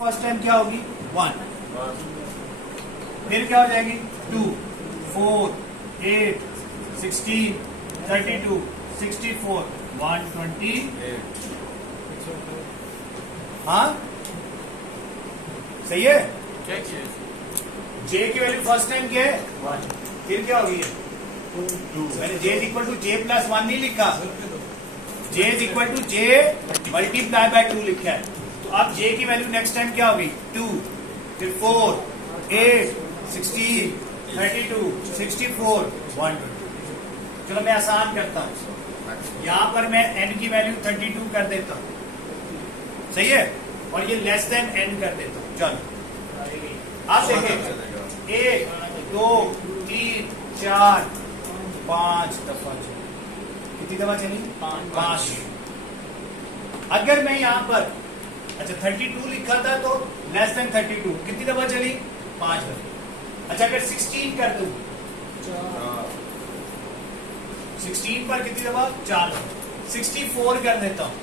First time क्या होगी 1, फिर क्या हो जाएगी 2, 4, 8, 16, 32, 64, 128। हाँ सही है। क्या किया जे की वैल्यू फर्स्ट टाइम क्या है 1, फिर क्या होगी 2। मैंने J equal to J plus 1 नहीं लिखा, J equal to J multiply by 2 लिखा है। तो अब जे की वैल्यू नेक्स्ट टाइम क्या होगी 2, फिर 4, 8, 16, 32, 64, 120। चलो मैं आसान करता हूं, यहां पर मैं n की वैल्यू 32 कर देता हूं, सही है, और ये लेस देन n कर देता हूं। चलो आप देखें 1, 2, 3, 4, 5 दफा चली। कितनी दफा चली 5। अगर मैं यहां पर अच्छा 32 लिखा था तो लेस देन 32 कितनी दफा चली 5 दफा। अच्छा अगर 16 कर दूं 16 पर कितनी दफा 4 दफा। 64 कर देता हूं,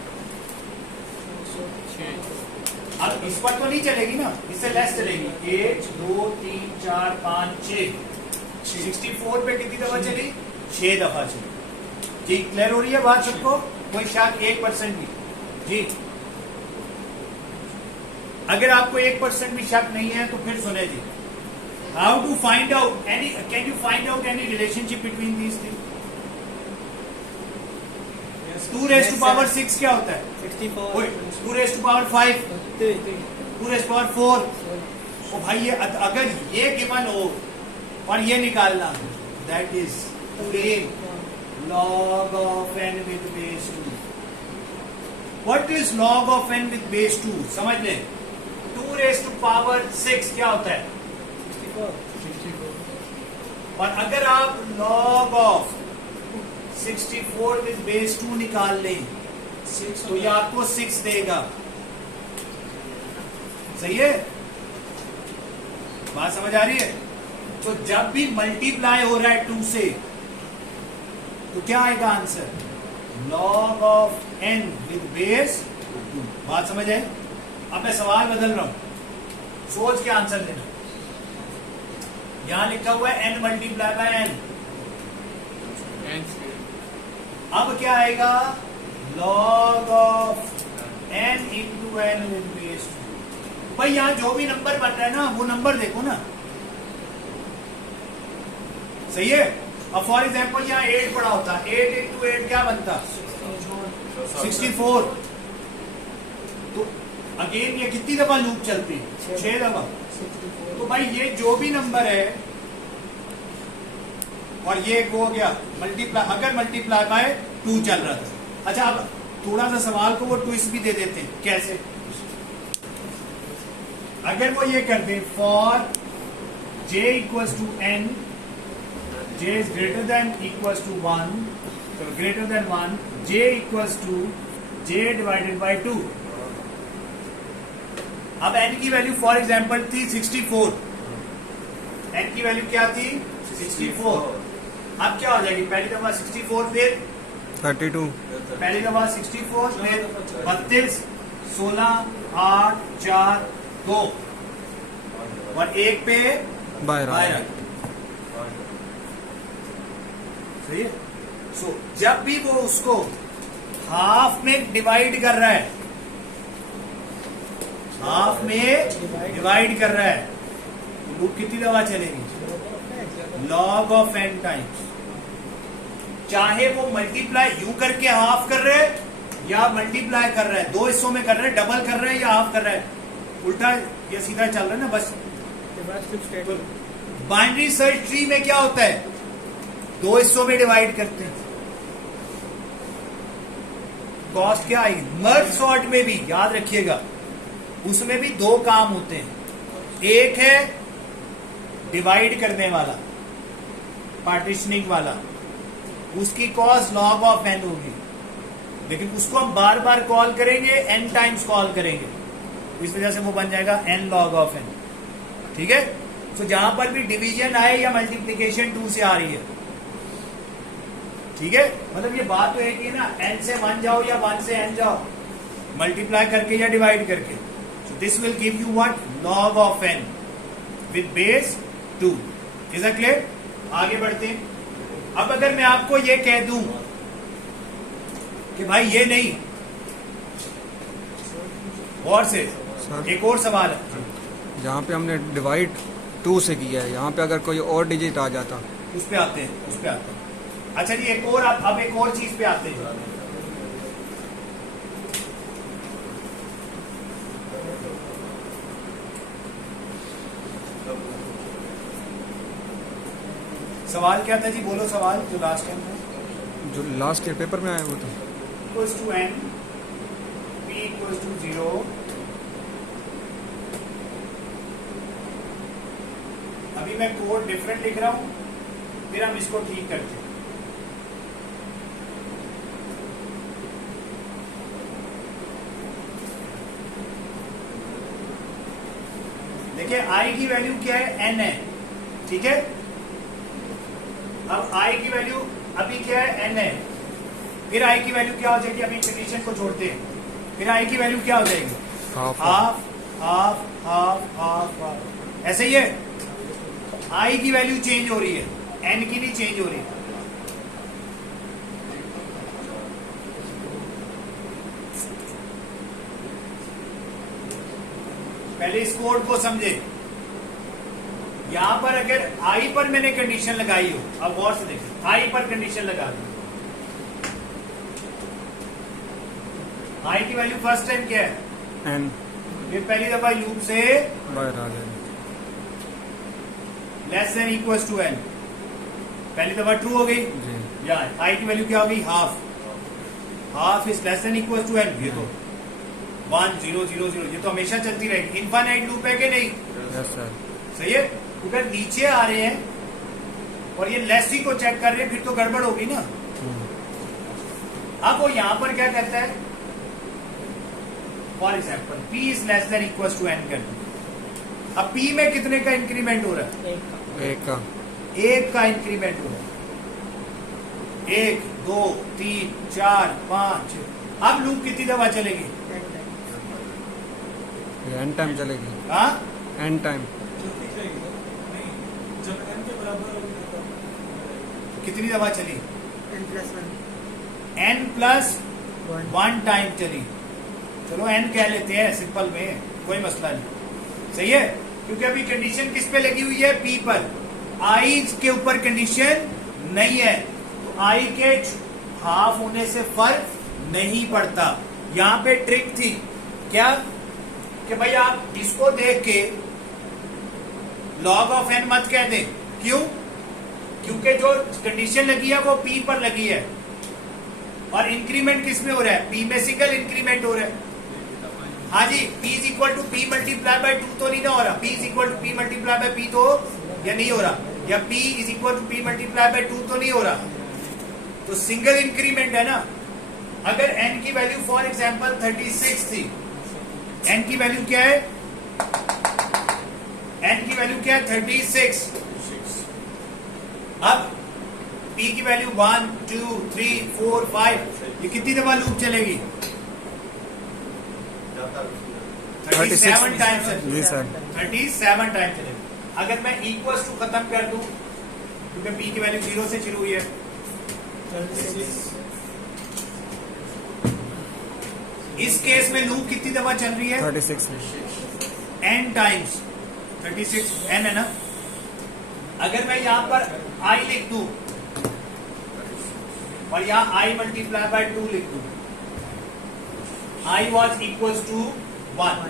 अब इस पर तो नहीं चलेगी ना, इससे लेस चलेगी 1, 2, 3, 4, 5, 6। 64 पे कितनी दफा चली 6 दफा चली। जी क्लियर हो रही है बात सबको, कोई शक 1% भी। जी अगर आपको 1% भी शक नहीं है तो फिर सुने जी, how to find out any, can you find out any relationship between these things. 2 raise to power 6 क्या होता है 64, 2 raise to power 5, 2, 2 raise to power 4। तो भाई ये अगर ये गिवन हो और ये निकालना, that is log of n with base 2। What is log of n with base 2? समझ लें 2 रेज़ टू पावर 6 क्या होता है 64, और अगर आप log of 64 with base 2 निकाल लें तो ये आपको 6 देगा। सही है, बात समझ आ रही है। तो जब भी मल्टीप्लाई हो रहा है 2 से तो क्या आएगा answer log of n with base 2। बात समझ आए। अब मैं सवाल बदल रहा हूं, सोच के आंसर देना। यहां लिखा हुआ है n मल्टीप्लाई बाय n, अब क्या आएगा log of n into n with base 2। भाई यहां जो भी नंबर बन रहा है ना वो नंबर देखो ना, सही है। अब फॉर एग्जाम्पल यहाँ 8 पड़ा होता, 8 into 8 क्या बनता 64। तो अगेन ये कितनी दफा लूप चलती 6 दफा। तो भाई ये जो भी नंबर है और ये हो गया मल्टीप्लाई, अगर मल्टीप्लाई बाय 2 चल रहा था। अच्छा अब थोड़ा सा सवाल को वो ट्विस्ट भी दे देते हैं, कैसे, अगर वो ये कर दे for j equals to n, j is greater than equals to 1, so greater than 1, j equals to j divided by 2। अब n की वैल्यू फॉर एग्जांपल थी 64, n की वैल्यू क्या थी 64। अब क्या हो जाएगी, पहली दफा 64 फिर 32, पहली दफा 64 फिर 32, 16, 8, 4, 2 और 1 पे बाहर। सही है। सो जब भी वो उसको हाफ में डिवाइड कर रहा है, हाफ में डिवाइड कर रहा है, लूप कितनी दफा चलेगी log of n टाइम्स। चाहे वो मल्टीप्लाई यूं करके हाफ कर रहे हैं या मल्टीप्लाई कर रहा है, 2 हिस्सों में कर रहे हैं, डबल कर रहे हैं या हाफ कर रहा है, उल्टा या सीधा चल रहा है ना बस। बाइनरी सर्च ट्री में क्या होता है 2 हिस्सों में डिवाइड करते हैं। कॉस्ट क्या आएगी, मर्ज सॉर्ट में भी याद रखिएगा उसमें भी 2 काम होते हैं, एक है डिवाइड करने वाला पार्टीशनिंग वाला, उसकी कॉस्ट log of n होगी, लेकिन उसको हम बार बार कॉल करेंगे, n टाइम्स कॉल करेंगे, इस वजह से वो बन जाएगा n log of n। ठीक है। तो जहां पर भी डिवीजन आए या मल्टीप्लीकेशन 2 से आ रही है, ठीक है, मतलब ये बात तो है कि ना n से 1 जाओ या 1 से n जाओ, मल्टीप्लाई करके या डिवाइड करके। This will give you what, log of n with base 2. Is that clear? आगे बढ़ते हैं. अब अगर मैं आपको ये कह दूं कि भाई ये नहीं, और से सर एक और सवाल है. जहाँ पे हमने डिवाइड 2 से किया है, यहाँ पे अगर कोई और डिजिट आ जाता, उस पे आते हैं, उस पे आते हैं. अच्छा जी, एक और अब एक और चीज पे आते हैं. सवाल क्या था जी? बोलो सवाल जो लास्ट टाइम था. जो लास्ट ईयर पेपर में आया वो था. Equals to n, p equals to 0. अभी मैं कोड डिफरेंट लिख रहा हूं, फिर हम इसको ठीक करते हैं. देखिए i की वैल्यू क्या है? n है, ठीक है. अब i की वैल्यू अभी क्या है? n है. फिर i की वैल्यू क्या हो जाएगी? अभी कंडीशन को छोड़ते हैं. फिर i की वैल्यू क्या हो जाएगी? Half half half half half half. ऐसे ही है. i की वैल्यू चेंज हो रही है, n की नहीं चेंज हो रही. पहले इस कोड को समझे. यहां पर अगर i पर मैंने कंडीशन लगाई हो, अब गौर से देखिए, i पर कंडीशन लगा दी. i की वैल्यू फर्स्ट टाइम क्या है? एन ये पहली दफा लूप से बाहर आ जाएगा. Less than equals to n, पहली दफा ट्रू हो गई. जी या i की वैल्यू क्या होगी? Half. Half is less than equals to n. ये तो 1 0 0 0, ये तो हमेशा चलती रहेगी. इनफाइनाइट लूप है कि नहीं? Yes sir. सही है. अगर नीचे आ रहे हैं और ये लेस ही को चेक कर रहे हैं, फिर तो गड़बड़ होगी ना. अब वो यहां पर क्या करता है? For example p is less than equals to n कर. अब p में कितने का इंक्रीमेंट हो रहा है? एक का. एक का इंक्रीमेंट हो रहा है. 1 2 3 4 5. अब लूप कितनी दफा चलेगी? ये एन टाइम चलेगी. हाँ, एन टाइम. जब n के बराबर होगा कितनी दफा चली? n+1 n प्लस 1 टाइम चली. चलो n कह लेते हैं सिंपल में, कोई मसला नहीं. सही है, क्योंकि अभी कंडीशन किस पे लगी हुई है? p पर. i के ऊपर कंडीशन नहीं है, तो i के हाफ होने से फर्क नहीं पड़ता. यहां पे ट्रिक थी क्या कि भाई आप इसको देख के log ऑफ n मत कह दें. क्यों? क्योंकि जो कंडीशन लगी है वो p पर लगी है, और इंक्रीमेंट किस में हो रहा है? p में सिंगल इंक्रीमेंट हो रहा है. हाँ जी, p is equal to p multiply by 2 तो नहीं ना हो रहा. p is equal to p multiply by p तो या नहीं हो रहा, या p is equal to p multiply by 2 तो नहीं हो रहा. तो सिंगल इंक्रीमेंट है ना. अगर n की वैल्यू फॉर एग्जांपल 36 थी, n की वैल्यू क्या है? n की वैल्यू क्या है? 36. अब p की वैल्यू 1 2 3 4 5, ये कितनी दफा लूप चलेगी? 37 टाइम्स. जी सर. 37 टाइम चलेगी. अगर मैं इक्वल्स टू खत्म कर दूं, क्योंकि p की वैल्यू 0 से शुरू हुई है, 36 इस केस में लूप कितनी दफा चल रही है? 36. n times. 36 n है ना. अगर मैं यहां पर i लिख दूं और यहां i मल्टीप्लाई बाय 2 लिख दूं, i वॉज इक्वल्स टू 1.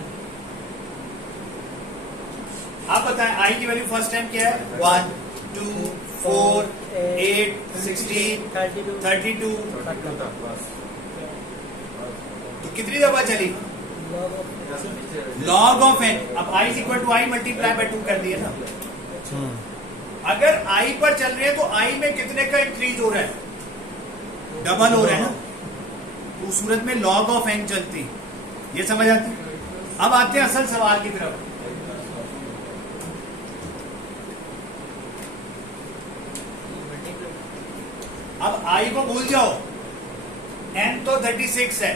आप बताएं i की वैल्यू फर्स्ट टाइम क्या है? 1 2 4 8 16 32. तो कितनी दफा चली? log of n. अब i is equal to i multiply by 2 कर दिया ना. अगर i पर चल रहे हैं तो i में कितने का इंक्रीज हो रहा है? डबल हो रहा है ना. तो उस सूरत में log ऑफ n चलती. ये समझ आती. अब आते हैं असल सवाल की तरफ. अब i को भूल जाओ, n तो 36 है,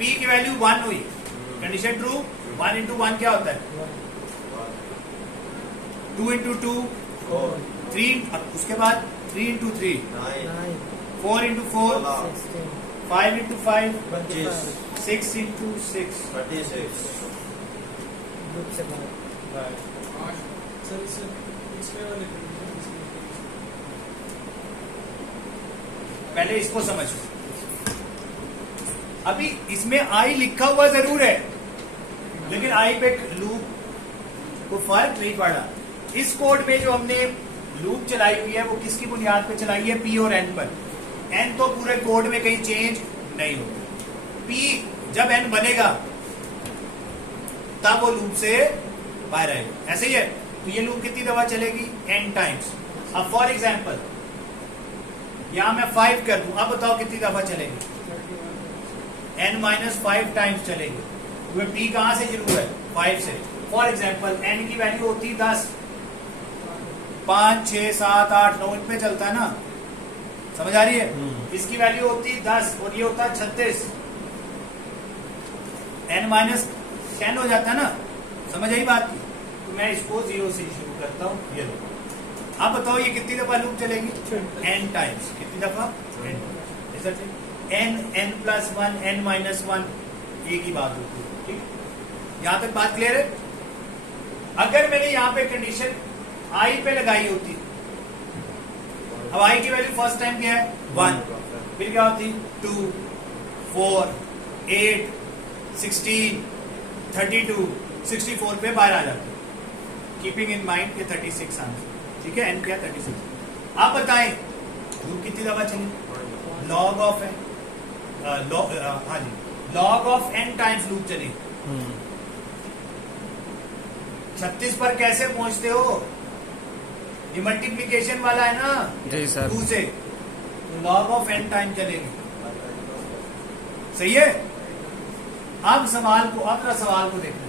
p की वैल्यू 1 हुई, कंडीशन ट्रू 1 into 1 क्या होता है 2 into 2 3 उसके बाद 3 into 3 4 into 4 5 into 5 6 into 6 sir इससे पिछले वाले कंडीशन पहले इसको समझो अभी इसमें आई लिखा हुआ जरूर है लेकिन आई पे लूप को फर्क नहीं पड़ा इस कोड में जो हमने लूप चलाई हुई है वो किसकी बुनियाद पे चलाई है पी और एन पर एन तो पूरे कोड में कहीं चेंज नहीं होगा पी जब एन बनेगा तब वो लूप से बाहर आएगा ऐसे ही है तो ये लूप कितनी दफा चलेगी एन टाइम्स अब फॉर एग्जाम्पल यहां मैं 5 कर दूं अब बताओ कितनी दफा चलेगी n-5 टाइम्स चलेगी तुम्हें p कहां से शुरू है 5 से फॉर एग्जाम्पल n की वैल्यू होती है 10 5 6 7 8 9 इन पे चलता है ना समझ आ रही है इसकी वैल्यू होती है 10 और ये होता है 36 n-10 हो जाता है ना समझ आई बात की तो मैं इसको 0 से शुरू करता हूं ये लो अब बताओ ये कितनी दफा लूप चलेगी n टाइम्स कितनी दफा n+1 n-1 एक ही बात होती है ठीक यहां तक बात क्लियर है अगर मैंने यहां पे कंडीशन आई पे लगाई होती अब आई की वैल्यू फर्स्ट टाइम क्या है 1 फिर क्या होती 2 4 8 16 32 64 पे बाहर आ जाती कीपिंग इन माइंड के 36 आंसर ठीक है एन क्या 36 आप बताएं लूप कितनी दफा चली लॉग ऑफ है हाँ जी log of N times loop चली 36 पर कैसे पहुंचते हो ये मल्टीप्लीकेशन वाला है ना जी सर 2 से लॉग ऑफ एन टाइम चलेगी सही है अब सवाल को देखना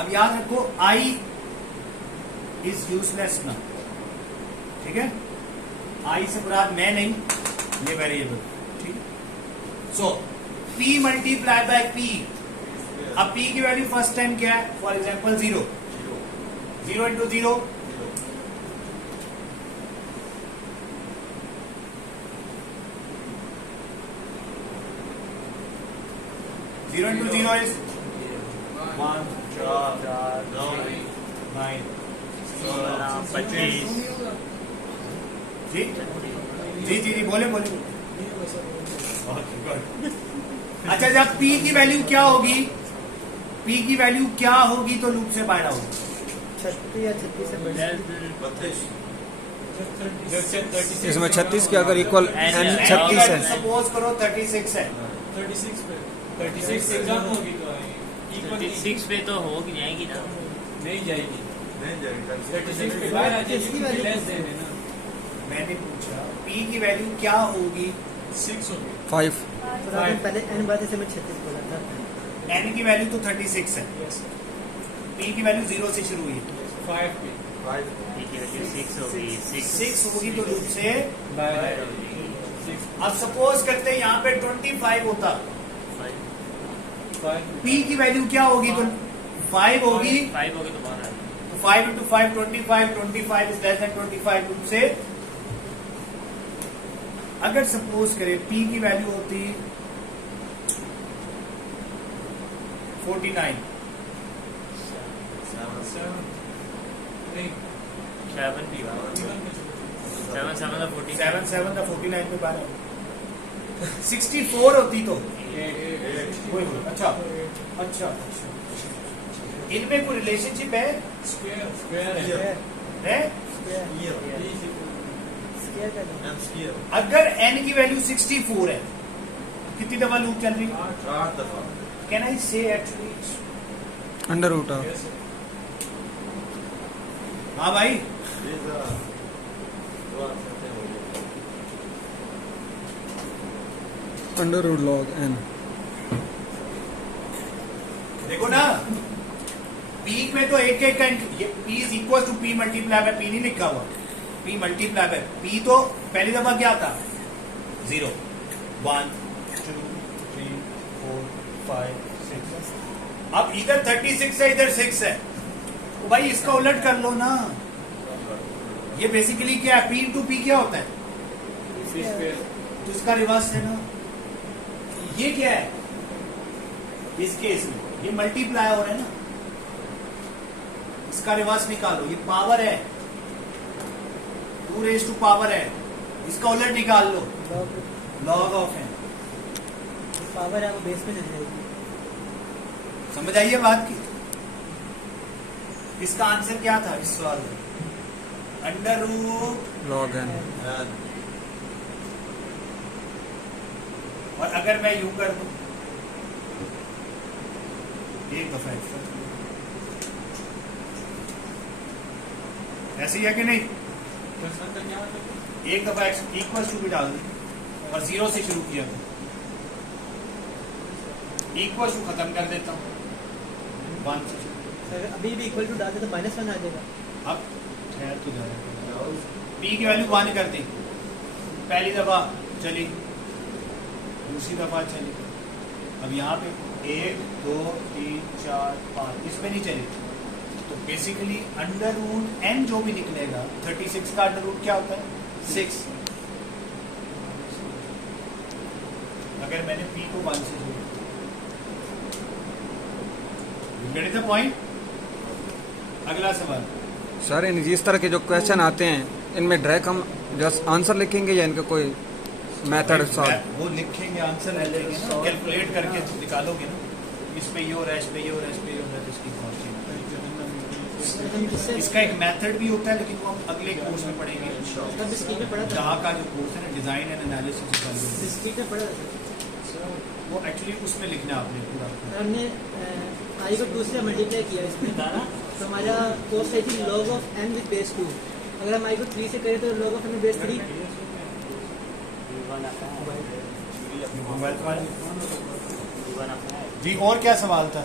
अब याद रखो आई इज यूजलेस ना ठीक है आई से मुराद मैं नहीं ये वेरिएबल ठीक सो p मल्टीप्लाई बाय p अब p की वैल्यू फर्स्ट टाइम क्या है for example 0 0 into 0 0 into 0 is 1 9 25 जी जी जी जी बोले बोले अच्छा जब p की वैल्यू क्या होगी p की वैल्यू क्या होगी तो लूप से बाहर होगी 36 या 36 से बड़ी इसमें 36 के अगर इक्वल n 36 है सपोज करो 36 है 36 पे 36 से कम होगी तो आएगी इक्वल 36 पे तो हो जाएगी ना नहीं जाएगी 36 पे बाहर आ जाएगी क्योंकि लेस देन है ना मैंने पूछा p की वैल्यू क्या होगी 6 होगी 5 तो आपने पहले n बार जैसे मैं 36 बोला था n की वैल्यू तो 36 है यस p की वैल्यू 0 से शुरू हुई है 5 पे 6 होगी 6 होगी तो लूप से बाहर अब सपोज करते हैं यहाँ पे 25 होता 5 p की वैल्यू क्या होगी तो 5 होगी 5 होगी तो बाहर आ 5 into 5 25 is less than 25 loop से अगर सपोज करें p की वैल्यू होती 49 नहीं 7 भी 7 7 14 7 7 का 49 में 12 64 होती तो वही होती। अच्छा अच्छा इनमें कोई रिलेशनशिप है स्क्वायर है है स्केयर का नहीं अगर n की वैल्यू 64 है कितनी दफा लूप चल रही कैन आई से एक्चुअली अंडर रूट ऑफ हाँ भाई अंडर रूट लॉग n देखो ना, P में तो एक एक ये P is equal to P multiply by P नहीं लिखा हुआ, P मल्टीप्लाई बाय P तो पहली दफा क्या था 0 1 2 3 4 5 6। अब इधर 36 है इधर 6 है, तो भाई इसका उलट कर लो ना। ये बेसिकली क्या है, P इंटू P क्या होता है, तो इसका रिवर्स है ना। ये क्या है इस केस में, ये मल्टीप्लाई हो रहा है ना, इसका रिवर्स निकालो, ये पावर है 2 रेज टू पावर है, इसका उलट निकाल लो, लॉग ऑफ है। पावर है वो बेस पे चली जाएगी। समझ आइए बात की। इसका आंसर क्या था इस सवाल में, अंडर रूट लॉग एन। और अगर मैं यूं कर दूं एक दफा ऐसे ही है कि नहीं, एक दफा एक्स इक्वल टू भी डाल दी और 0 से शुरू किया था, इक्वल टू खत्म कर देता हूं 1 से शुरू। सर अभी भी इक्वल टू डालते तो -1 आ जाएगा। अब ठहर तो जाएगा, P की वैल्यू 1 कर दी, पहली दफा चली, दूसरी दफा चली, अब यहाँ पे 1 2 3 4 5 इसमें नहीं चली, तो बेसिकली अंडर रूट n जो भी निकलेगा 36 का अंडर रूट क्या होता है 6। अगर मैंने P को 1 से जोड़ा, गेट द पॉइंट। अगला सवाल सर इन जिस तरह के जो क्वेश्चन आते हैं इनमें डायरेक्ट हम जस्ट आंसर लिखेंगे या इनका कोई मेथड सॉल्व? वो लिखेंगे, आंसर लिखेंगे ना, कैलकुलेट करके निकालोगे ना, इस पे ये हो रहा है, इस पे ये हो रहा है, इस पे ये हो रहा है, तो इसकी पहुंचेगी। इसका एक मेथड भी होता है, लेकिन वो हम अगले कोर्स में पढ़ेंगे। तब स्कीम में पढ़ा था, जहाँ का जो कोर्स है ना, डिजाइन एंड एनालिसिस, स्कीम में पढ़ा था। वो एक्चुअली उसमें लिखना है आपने पूरा। हमने आई को 2 से मल्टीप्लाई किया इसमें, तो हमारा कोस्ट आई थी log of n with base 2। अगर हम आई को 3 से करें तो log of n with base 3। जी और क्या सवाल था?